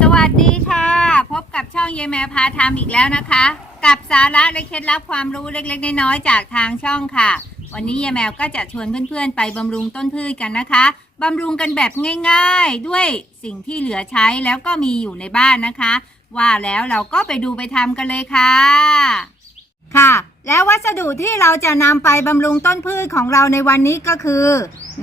สวัสดีค่ะ พบกับช่องเยแมวพาทำอีกแล้วนะคะ กับสาระและเคล็ดลับความรู้เล็กๆ น้อยๆจากทางช่องค่ะ วันนี้เยายแมวก็จะชวนเพื่อนๆ ไปบำรุงต้นพืชกันนะคะบำรุงกันแบบง่ายๆ ด้วยสิ่งที่เหลือใช้แล้วก็มีอยู่ในบ้านนะคะ ว่าแล้วเราก็ไปดูไปทำกันเลยค่ะ ค่ะ แล้ววัสดุที่เราจะนำไปบำรุงต้นพืชของเราในวันนี้ก็คือ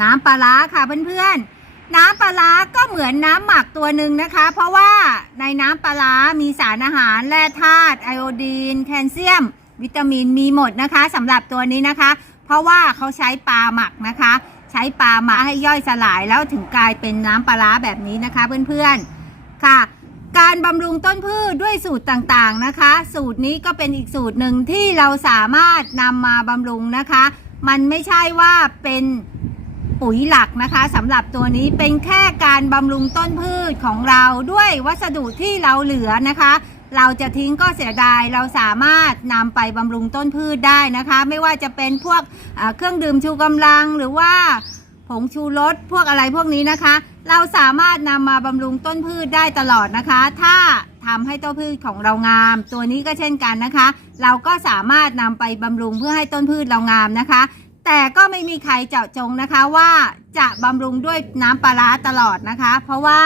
น้ำปลาร้าค่ะเพื่อนๆ น้ำปลาร้าก็เหมือนน้ำหมักตัวหนึ่งนะคะ เพราะว่าในน้ำปลาร้ามีสารอาหารแร่ธาตุไอโอดีน แคลเซียม วิตามินมีหมดนะคะสำหรับตัวนี้นะคะ เพราะว่าเขาใช้ปลาหมักนะคะ ใช้ปลาหมักให้ย่อยสลายแล้วถึงกลายเป็นน้ำปลาร้าแบบนี้นะคะเพื่อนๆค่ะ การบำรุงต้นพืชด้วยสูตรต่างๆนะคะ สูตรนี้ก็เป็นอีกสูตรหนึ่งที่เราสามารถนำมาบำรุงนะคะ มันไม่ใช่ว่าเป็น ปุ๋ยหลักนะคะสำหรับตัวนี้เป็นแค่การบำรุงต้นพืชของเราด้วยวัสดุที่เราเหลือนะคะ เราจะทิ้งก็เสียดายเราสามารถนำไปบำรุงต้นพืชได้นะคะ ไม่ว่าจะเป็นพวกเครื่องดื่มชูกำลังหรือว่าผงชูรสพวกอะไรพวกนี้นะคะ เราสามารถนำมาบำรุงต้นพืชได้ตลอดนะคะ ถ้าทำให้ต้นพืชของเรางาม ตัวนี้ก็เช่นกันนะคะ เราก็สามารถนำไปบำรุงเพื่อให้ต้นพืชเรางามนะคะ แต่ก็ไม่มีใครเจาะจงนะคะว่าจะบำรุงด้วยน้ำปลาร้าตลอดนะคะ เพราะว่า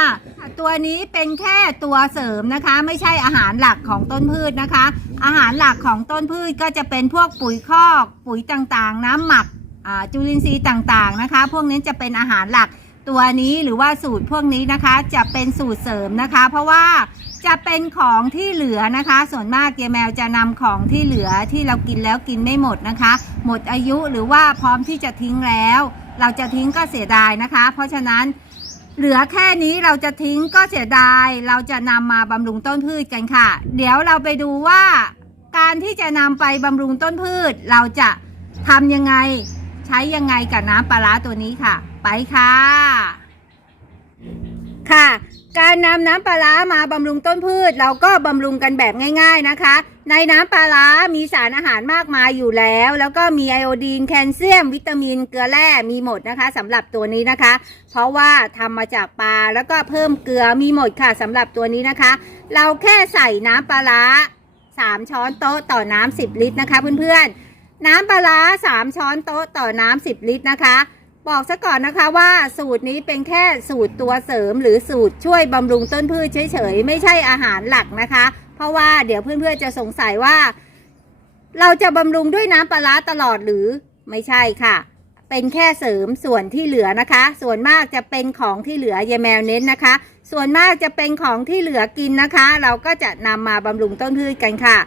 ตัวนี้เป็นแค่ตัวเสริมนะคะ ไม่ใช่อาหารหลักของต้นพืชนะคะ อาหารหลักของต้นพืชก็จะเป็นพวกปุ๋ยคอกปุ๋ยต่างๆ น้ำหมักจุลินทรีย์ต่างๆนะคะ พวกนี้จะเป็นอาหารหลักตัวนี้หรือว่าสูตรพวกนี้นะคะจะเป็นสูตรเสริมนะคะ เพราะว่า จะเป็นของที่เหลือนะคะ ส่วนมากเยแมวจะนำของที่เหลือที่เรากินแล้วกินไม่หมดนะคะ หมดอายุหรือว่าพร้อมที่จะทิ้งแล้ว เราจะทิ้งก็เสียดายนะคะ เพราะฉะนั้นเหลือแค่นี้เราจะทิ้งก็เสียดาย เราจะนำมาบำรุงต้นพืชกันค่ะ เดี๋ยวเราไปดูว่าการที่จะนำไปบำรุงต้นพืช เราจะทำยังไงใช้ยังไงกับน้ำปลาร้าตัวนี้ค่ะ ไปค่ะ ค่ะ การนำน้ำปลาร้ามาบำรุงต้นพืช เราก็บำรุงกันแบบง่าย ๆนะคะ ในน้ำปลาร้ามีสารอาหารมากมายอยู่แล้ว แล้วก็มีไอโอดีนแคลเซียม วิตามินเกลือแร่มีหมดนะคะสำหรับตัวนี้นะคะ เพราะว่าทำมาจากปลาแล้วก็เพิ่มเกลือมีหมดค่ะสำหรับตัวนี้นะคะ เราแค่ใส่น้ำปลาร้า3 ช้อนโต๊ะต่อน้ำ10 ลิตรนะคะ เพื่อนๆน้ำปลาร้า3ช้อนโต๊ะต่อน้ำ10 ลิตรนะคะ บอกซะก่อนนะคะว่าสูตรนี้เป็นแค่สูตรตัวเสริมหรือสูตรช่วยบำรุงต้นพืชเฉยๆ ไม่ใช่อาหารหลักนะคะ เพราะว่าเดี๋ยวเพื่อนๆจะสงสัยว่า เราจะบำรุงด้วยน้ำปลาร้าตลอดหรือไม่ใช่ค่ะ เป็นแค่เสริมส่วนที่เหลือนะคะ ส่วนมากจะเป็นของที่เหลือยายแมวเน้นนะคะ ส่วนมากจะเป็นของที่เหลือกินนะคะ เราก็จะนำมาบำรุงต้นพืชกันค่ะ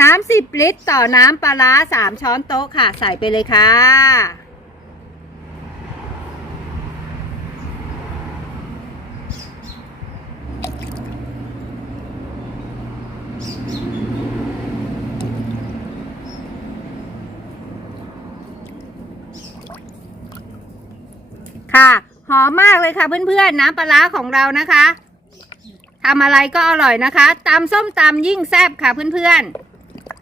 น้ำ10 ลิตร ต่อน้ำปลาร้า3ช้อนโต๊ะค่ะ ใส่ไปเลยค่ะ ค่ะ หอมมากเลยค่ะเพื่อนๆน้ำปลาร้าของเรานะคะทำอะไรก็อร่อยนะคะตำส้มตำยิ่งแซ่บค่ะเพื่อน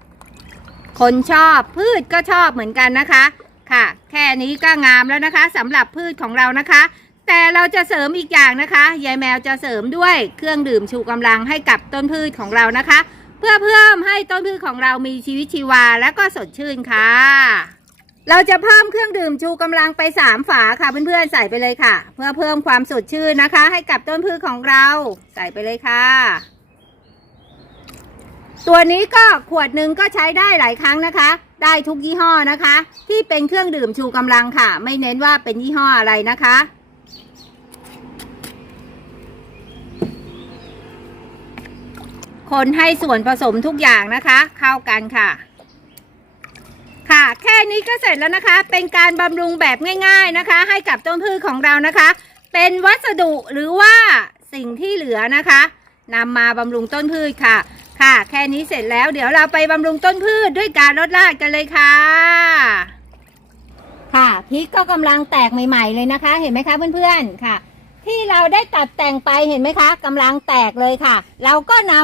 ๆ คนชอบพืชก็ชอบเหมือนกันนะคะ ค่ะ แค่นี้ก็งามแล้วนะคะสำหรับพืชของเรานะคะ แต่เราจะเสริมอีกอย่างนะคะยายแมวจะเสริมด้วยเครื่องดื่มชูกำลังให้กับต้นพืชของเรานะคะ เพื่อเพิ่มให้ต้นพืชของเรามีชีวิตชีวาและก็สดชื่นค่ะ เราจะเพิ่มเครื่องดื่มชูกำลังไป 3 ฝาค่ะเพื่อนๆใส่ไปเลยค่ะ เพื่อเพิ่มความสดชื่นนะคะ ให้กับต้นพืชของเราใส่ไปเลยค่ะ ตัวนี้ก็ขวดหนึ่งก็ใช้ได้หลายครั้งนะคะ ได้ทุกยี่ห้อนะคะ ที่เป็นเครื่องดื่มชูกำลังค่ะ ไม่เน้นว่าเป็นยี่ห้ออะไรนะคะคนให้ส่วนผสมทุกอย่างนะคะ เข้ากันค่ะ ค่ะ แค่นี้ก็เสร็จแล้วนะคะ เป็นการบำรุงแบบง่าย ๆนะคะ ให้กับต้นพืชของเรานะคะ เป็นวัสดุหรือว่าสิ่งที่เหลือนะคะนำมาบำรุงต้นพืชค่ะ ค่ะ แค่นี้เสร็จแล้วเดี๋ยวเราไปบำรุงต้นพืชด้วยการลดรากกันเลยค่ะ ค่ะพริกก็กำลังแตกใหม่ ๆเลยนะคะ เห็นไหมคะเพื่อนๆค่ะ ที่เราได้ตัดแต่งไปเห็นไหมคะกำลังแตกเลยค่ะ เราก็น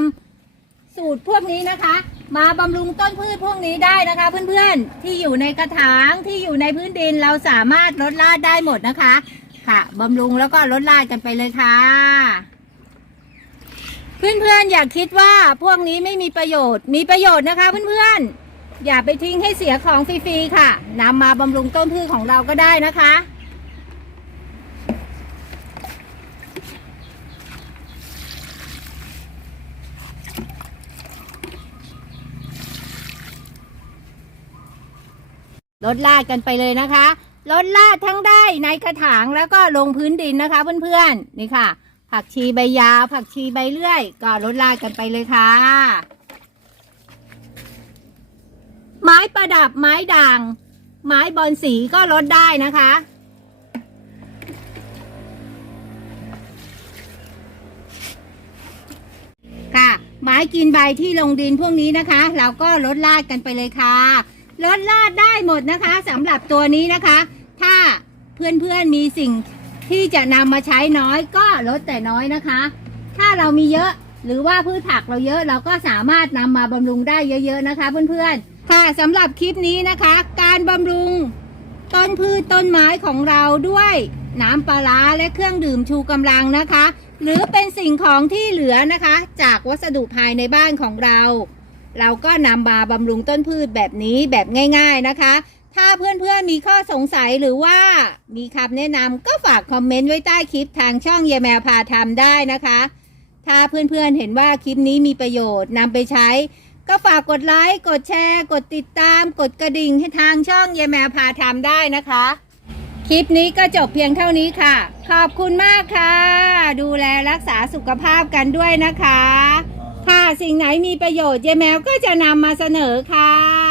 ำสูตรพวกนี้นะคะ มาบำรุงต้นพืชพวกนี้ได้นะคะ เพื่อนๆที่อยู่ในกระถางที่อยู่ในพื้นดินเราสามารถลดรากได้หมดนะคะ ค่ะบำรุงแล้วก็ลดรากกันไปเลยค่ะ เพื่อนๆอย่าคิดว่าพวกนี้ไม่มีประโยชน์ มีประโยชน์นะคะ เพื่อนๆอย่าไปทิ้งให้เสียของฟรีๆค่ะนำมาบำรุงต้นพืชของเราก็ได้นะคะ ลดลาดกันไปเลยนะคะลดลาดทั้งได้ในกระถางแล้วก็ลงพื้นดินนะคะเพื่อนๆนี่ค่ะ ผักชีใบยาว ผักชีใบเลื่อย ก็ลดลาดกันไปเลยค่ะ ไม้ประดับไม้ด่าง ไม้บอลสีก็ลดได้นะคะค่ะไม้กินใบที่ลงดินพวกนี้นะคะ เราก็ลดลาดกันไปเลยค่ะ ลดลาดได้หมดนะคะสำหรับตัวนี้นะคะ ถ้าเพื่อนๆมีสิ่งที่จะนำมาใช้น้อยก็ลดแต่น้อยนะคะ ถ้าเรามีเยอะหรือว่าพืชผักเราเยอะเราก็สามารถนำมาบำรุงได้เยอะ ๆนะคะ เพื่อนๆ ค่ะสำหรับคลิปนี้นะคะ การบำรุงต้นพืชต้นไม้ของเราด้วยน้ำปลาราและเครื่องดื่มชูกำลังนะคะ หรือเป็นสิ่งของที่เหลือนะคะ จากวัสดุภายในบ้านของเรา เราก็นำมาบำรุงต้นพืชแบบนี้แบบง่าย ๆนะคะ ถ้าเพื่อนๆมีข้อสงสัยหรือว่ามีคำแนะนำก็ฝากคอมเมนต์ไว้ใต้คลิปทางช่องเยแมวพาทำได้นะคะ ถ้าเพื่อนๆเห็นว่าคลิปนี้มีประโยชน์นำไปใช้ ก็ฝากกดไลค์กดแชร์ กดติดตาม กดกระดิ่งให้ทางช่องเยแมวพาทำได้นะคะคลิปนี้ก็จบเพียงเท่านี้ค่ะ ขอบคุณมากค่ะ ดูแลรักษาสุขภาพกันด้วยนะคะค่ะ สิ่งไหนมีประโยชน์เยแมวก็จะนำมาเสนอค่ะ